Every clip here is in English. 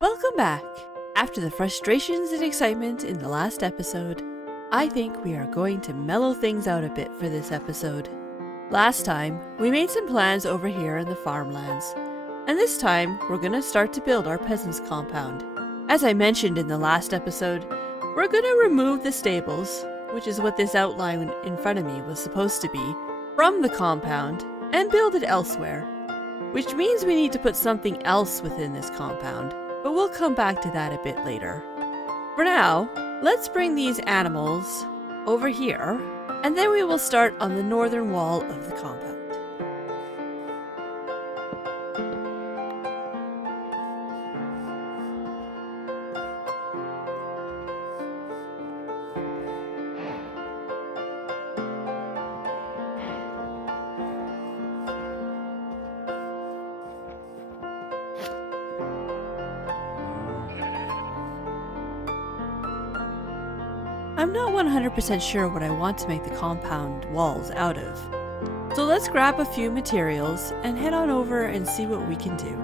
Welcome back! After the frustrations and excitement in the last episode, I think we are going to mellow things out a bit for this episode. Last time, we made some plans over here in the farmlands, and this time we're going to start to build our peasants' compound. As I mentioned in the last episode, we're going to remove the stables, which is what this outline in front of me was supposed to be, from the compound and build it elsewhere, which means we need to put something else within this compound. But we'll come back to that a bit later. For now, let's bring these animals over here, and then we will start on the northern wall of the compound. I'm not 100% sure what I want to make the compound walls out of, so let's grab a few materials and head on over and see what we can do.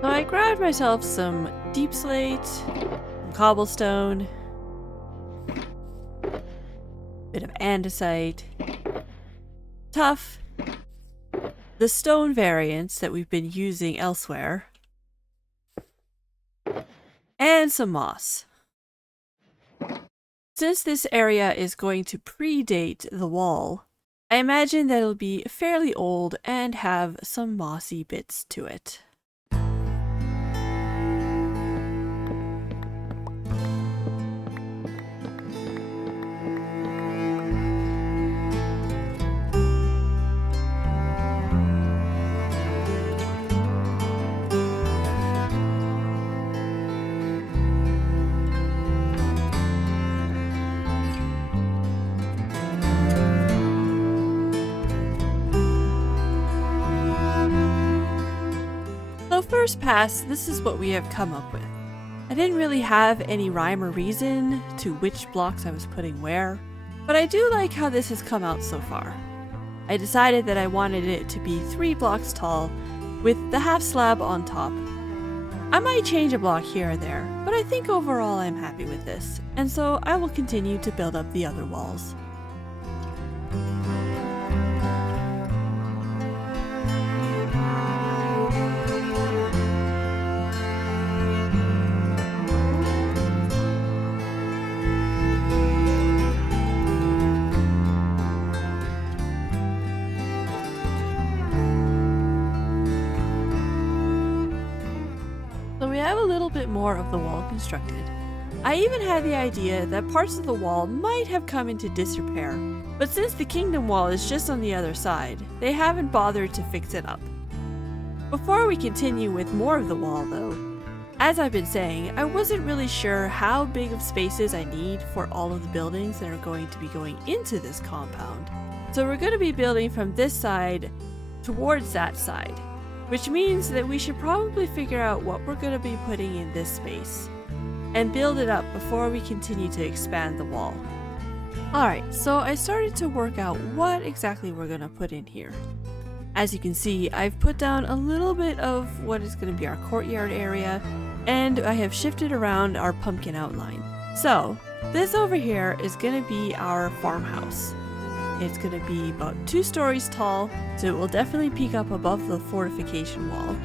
So I grabbed myself some deep slate, some cobblestone, bit of andesite, tuff, the stone variants that we've been using elsewhere, and some moss. Since this area is going to predate the wall, I imagine that it'll be fairly old and have some mossy bits to it. First pass, this is what we have come up with. I didn't really have any rhyme or reason to which blocks I was putting where, but I do like how this has come out so far. I decided that I wanted it to be 3 blocks tall with the half slab on top. I might change a block here or there, but I think overall I'm happy with this, and so I will continue to build up the other walls. We have a little bit more of the wall constructed. I even had the idea that parts of the wall might have come into disrepair, but since the kingdom wall is just on the other side, they haven't bothered to fix it up. Before we continue with more of the wall though, as I've been saying, I wasn't really sure how big of spaces I need for all of the buildings that are going to be going into this compound. So we're going to be building from this side towards that side, which means that we should probably figure out what we're going to be putting in this space and build it up before we continue to expand the wall. Alright, so I started to work out what exactly we're going to put in here. As you can see, I've put down a little bit of what is going to be our courtyard area, and I have shifted around our pumpkin outline. So, this over here is going to be our farmhouse. It's going to be about 2 stories tall, so it will definitely peek up above the fortification wall.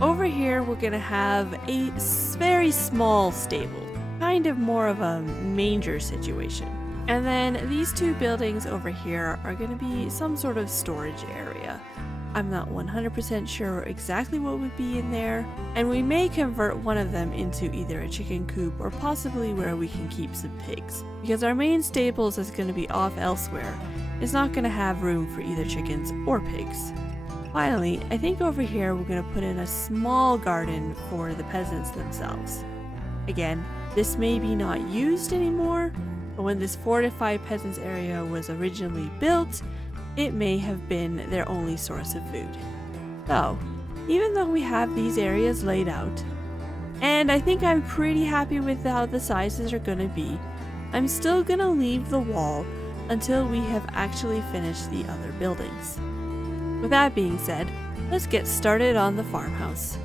Over here we're going to have a very small stable, kind of more of a manger situation. And then these 2 buildings over here are going to be some sort of storage area. I'm not 100% sure exactly what would be in there, and we may convert one of them into either a chicken coop or possibly where we can keep some pigs, because our main stables is going to be off elsewhere. It's not going to have room for either chickens or pigs. Finally, I think over here we're going to put in a small garden for the peasants themselves. Again, this may be not used anymore, When this fortified peasants area was originally built, it may have been their only source of food. So, even though we have these areas laid out, and I think I'm pretty happy with how the sizes are gonna be, I'm still gonna leave the wall until we have actually finished the other buildings. With that being said, let's get started on the farmhouse.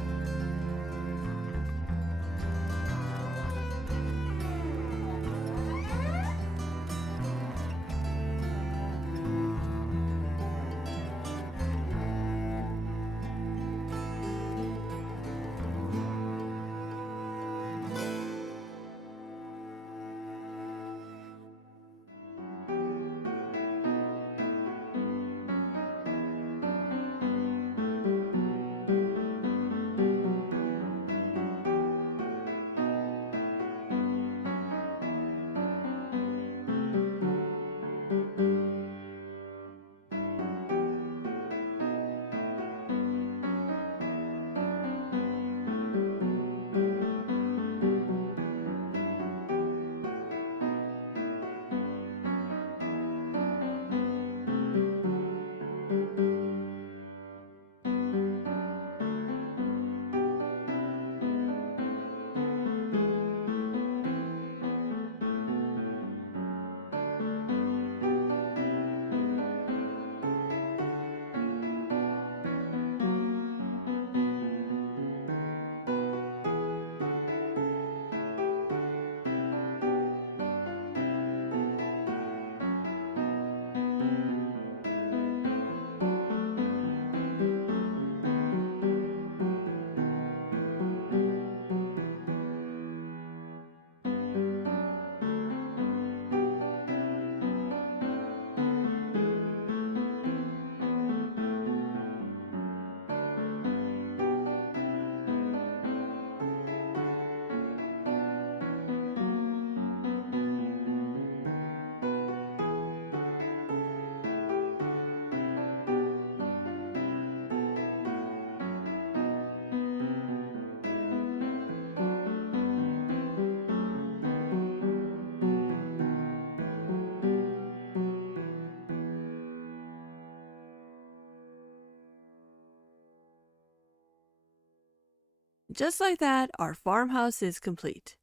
Just like that, our farmhouse is complete.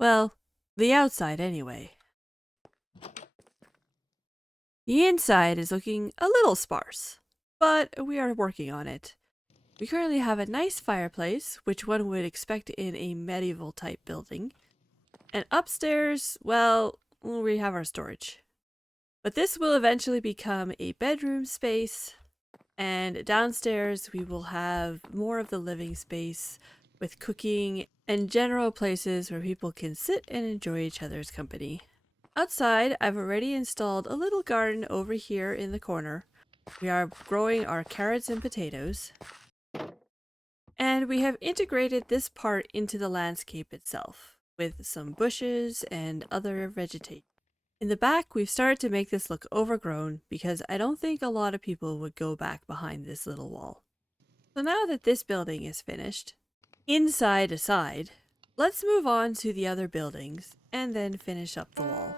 Well, the outside anyway. The inside is looking a little sparse, but we are working on it. We currently have a nice fireplace, which one would expect in a medieval type building. And upstairs, well, we have our storage. But this will eventually become a bedroom space, and downstairs we will have more of the living space with cooking and general places where people can sit and enjoy each other's company. Outside, I've already installed a little garden over here in the corner. We are growing our carrots and potatoes. And we have integrated this part into the landscape itself, with some bushes and other vegetation. In the back, we've started to make this look overgrown because I don't think a lot of people would go back behind this little wall. So now that this building is finished, inside aside, let's move on to the other buildings and then finish up the wall.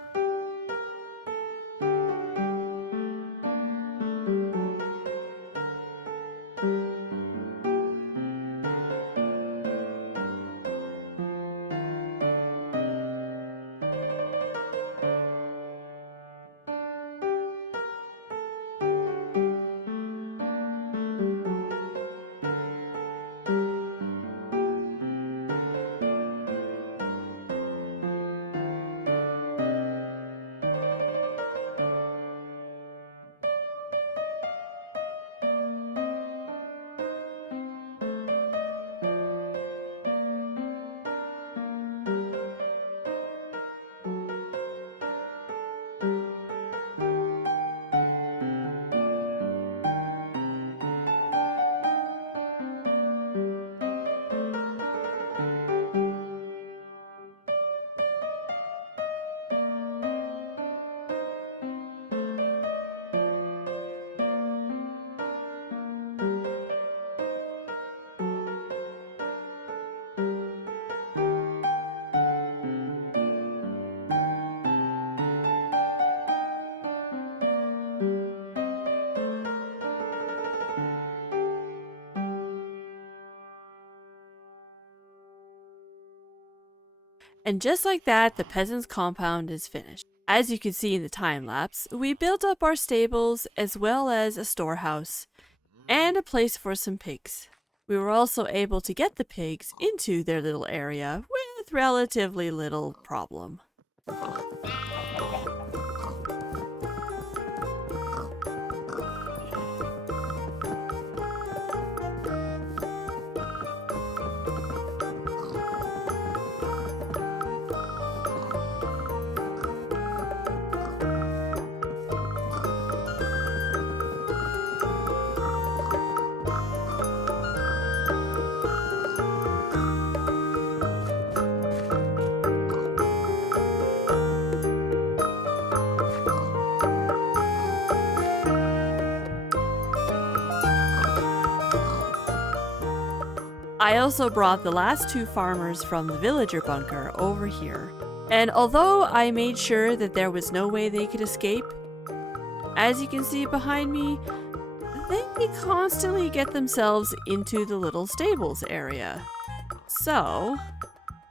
And just like that, the peasant's compound is finished. As you can see in the time lapse, we built up our stables as well as a storehouse and a place for some pigs. We were also able to get the pigs into their little area with relatively little problem. I also brought the last 2 farmers from the villager bunker over here, and although I made sure that there was no way they could escape, as you can see behind me, they constantly get themselves into the little stables area. So,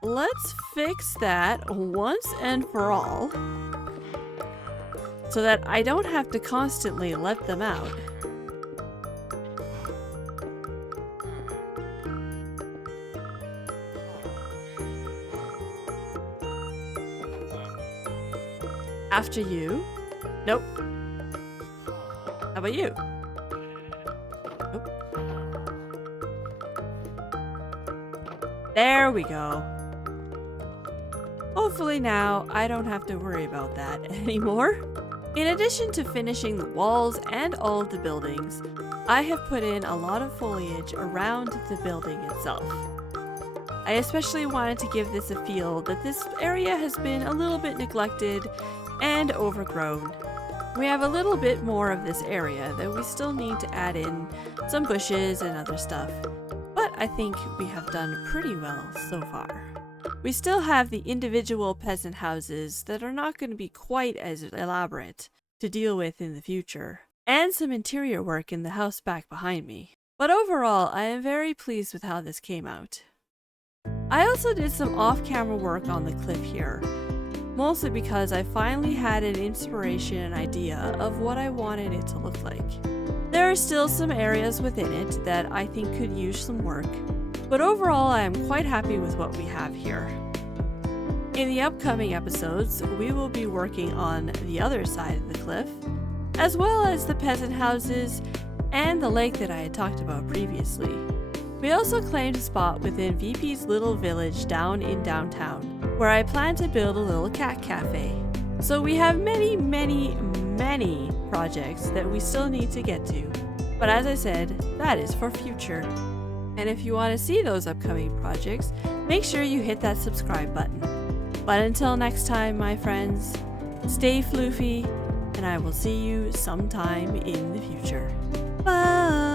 let's fix that once and for all, so that I don't have to constantly let them out. After you. Nope. How about you? Nope. There we go. Hopefully now I don't have to worry about that anymore. In addition to finishing the walls and all of the buildings, I have put in a lot of foliage around the building itself. I especially wanted to give this a feel that this area has been a little bit neglected and overgrown. We have a little bit more of this area that we still need to add in some bushes and other stuff, but I think we have done pretty well so far. We still have the individual peasant houses that are not going to be quite as elaborate to deal with in the future, and some interior work in the house back behind me. But overall, I am very pleased with how this came out. I also did some off-camera work on the cliff here, mostly because I finally had an inspiration and idea of what I wanted it to look like. There are still some areas within it that I think could use some work, but overall I am quite happy with what we have here. In the upcoming episodes, we will be working on the other side of the cliff, as well as the peasant houses and the lake that I had talked about previously. We also claimed a spot within VP's little village down in downtown, where I plan to build a little cat cafe. So we have many projects that we still need to get to. But as I said, that is for future. And if you want to see those upcoming projects, make sure you hit that subscribe button. But until next time, my friends, stay floofy, and I will see you sometime in the future. Bye!